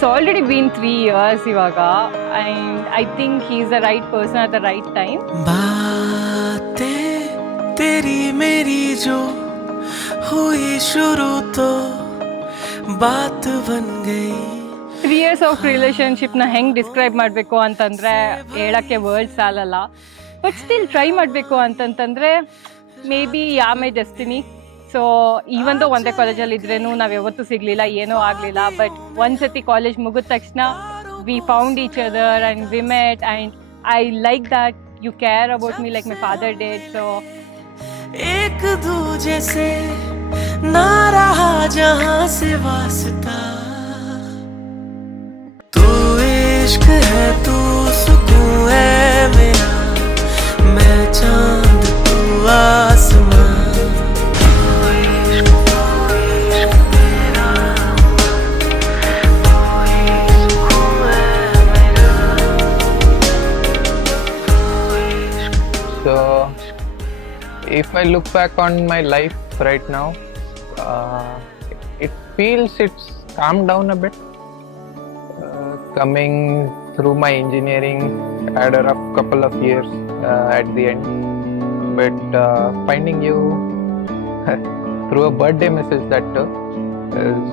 It's already been 3 years ivaga, and I think he's the right person at the right time. बातें तेरी मेरी जो हुई शुरू तो बात बन गई 3 years of relationship na ಹೆಂಗ್ ಡಿಸ್ಕ್ರೈಬ್ ಮಾಡಬೇಕು ಅಂತಂದ್ರೆ ಹೇಳಕ್ಕೆ ವರ್ಡ್ಸ್ ಸಾಲಲ್ಲ. ಬಟ್ ಸ್ಟಿಲ್ ಟ್ರೈ ಮಾಡಬೇಕು ಅಂತಂತಂದ್ರೆ may be my destiny. So even though ಒಂದೇ ಕಾಲೇಜಲ್ಲಿ ಇದ್ರೇನು ನಾವು ಯಾವತ್ತೂ ಸಿಗಲಿಲ್ಲ, ಏನೂ ಆಗಲಿಲ್ಲ. ಬಟ್ ಒಂದ್ಸತಿ ಕಾಲೇಜ್ ಮುಗಿದ ತಕ್ಷಣ we found each other and we met, and I like that you care about me like my father did. So एक दूजे से ना रहा जहां से वास्ता, तू इश्क है तू सुकून है मेरा, मैं चांद तू आसमां, तू इश्क मेरा, तू ही सुकून है मेरा, तू इश्क. So, if I look back on my life right now, it feels it's calmed down a bit. Coming through my engineering, I had a rough couple of years at the end, but finding you through a birthday message that too is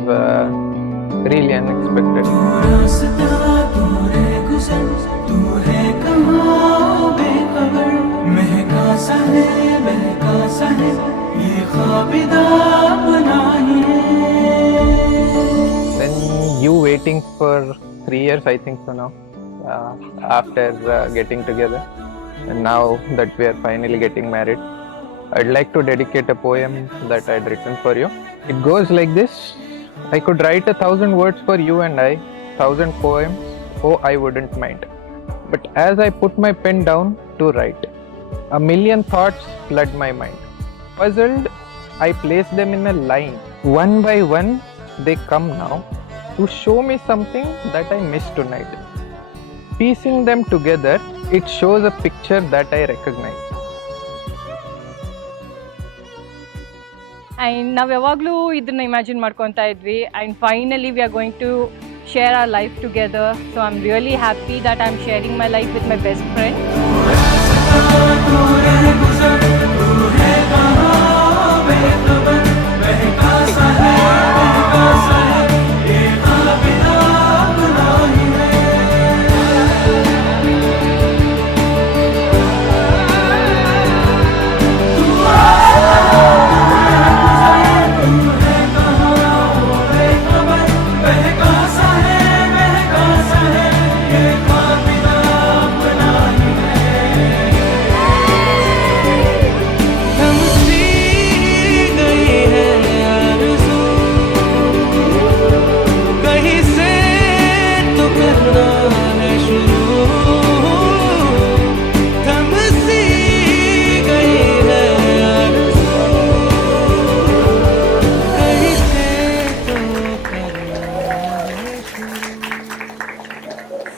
really unexpected. Then you waiting for 3 years, I think so now, after getting together, and now that we are finally getting married, I'd like to dedicate a poem that I'd written for you. It goes like this: I could write 1,000 words for you and I, 1,000 poems, oh I wouldn't mind. But as I put my pen down to write, a million thoughts flood my mind. Puzzled, I place them in a line. One by one, they come now to show me something that I missed tonight. Piecing them together, it shows a picture that I recognize. And ನಾವು ಯಾವಾಗಲೂ ಇದನ್ನು imagine ಮಾಡ್ಕೊತಾ ಇದ್ವಿ, and finally we are going to share our life together. So I'm really happy that I'm sharing my life with my best friend.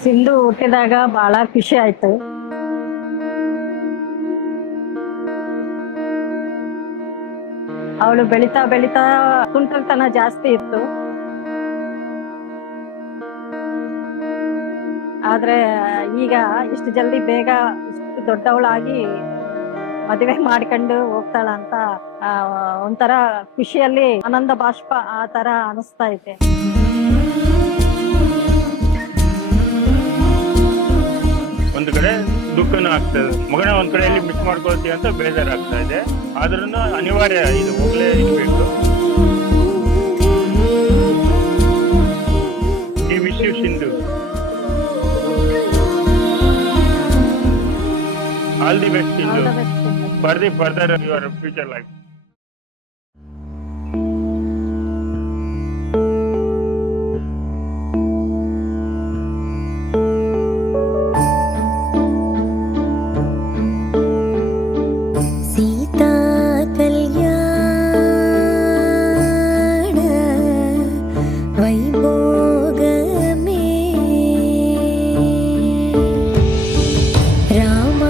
Sindhu ಹುಟ್ಟಿದಾಗ ಭಾಳ ಖುಷಿ ಆಯ್ತು. ಅವಳು ಬೆಳಿತಾ ಬೆಳಿತಾ ತುಂಟತನ ಜಾಸ್ತಿ ಇತ್ತು. ಆದ್ರೆ ಈಗ ಇಷ್ಟು ಜಲ್ದಿ ಬೇಗ ಇಷ್ಟು ದೊಡ್ಡವಳಾಗಿ ಮದುವೆ ಮಾಡ್ಕೊಂಡು ಹೋಗ್ತಾಳ ಅಂತ ಒಂಥರ ಖುಷಿಯಲ್ಲಿ ಆನಂದ ಬಾಷ್ಪ ಆ ತರ ಅನಿಸ್ತಾ ಇದೆ. ಒಂದು ಕಡೆ ದುಃಖನೂ ಆಗ್ತದೆ, ಮಗನ ಒಂದ್ ಕಡೆಯಲ್ಲಿ ಮಿಸ್ ಮಾಡ್ಕೊಳ್ತೀವಿ ಅಂತ ಬೇಜಾರಾಗ್ತಾ ಇದೆ. ಆದ್ರೂ ಅನಿವಾರ್ಯ, ಇದು ಹೋಗ್ಲೇ ಇರ್ಬೇಕು. ಈ ವಿಷಯ Sindhu, all the best Sindhu, for the further your future life. ರಾಮ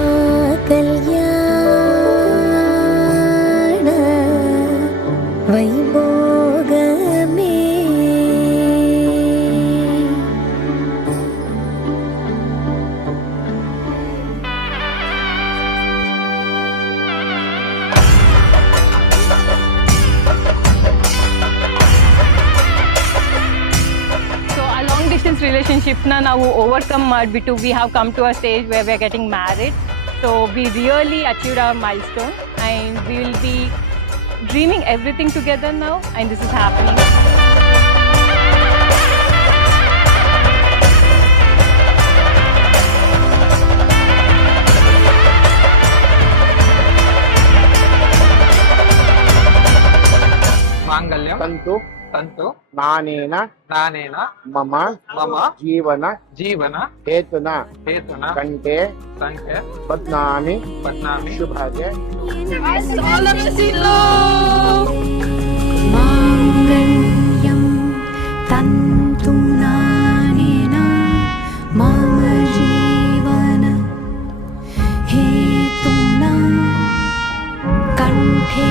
ಕಲ್ಯಾಣ ರಿಲೇಷನ್ಶಿಪ್ನ ನಾವು ಓವರ್ಕಮ್ ಮಾಡಿಬಿಟ್ಟು we have come to a stage where we are getting married. So we really achieved our milestone and we will be dreaming everything together now and this is happening. ಮಾಂಗಲ್ಯಂ ತಂತು ತಂತು ನಾನೇನ ನಾನೇನ ಮಮ ಮಮ ಜೀವನ ಜೀವನ ಹೇತುನ ಹೇತುನ ಕಂಠೆ ಸಂಖ್ಯೆ ಬದ್ನಾಮಿ ಬದ್ನಾಮಿ ಶುಭಗೆ माङ्गल्यं तन्तु नानेन मम जीवन हेतुना कण्ठे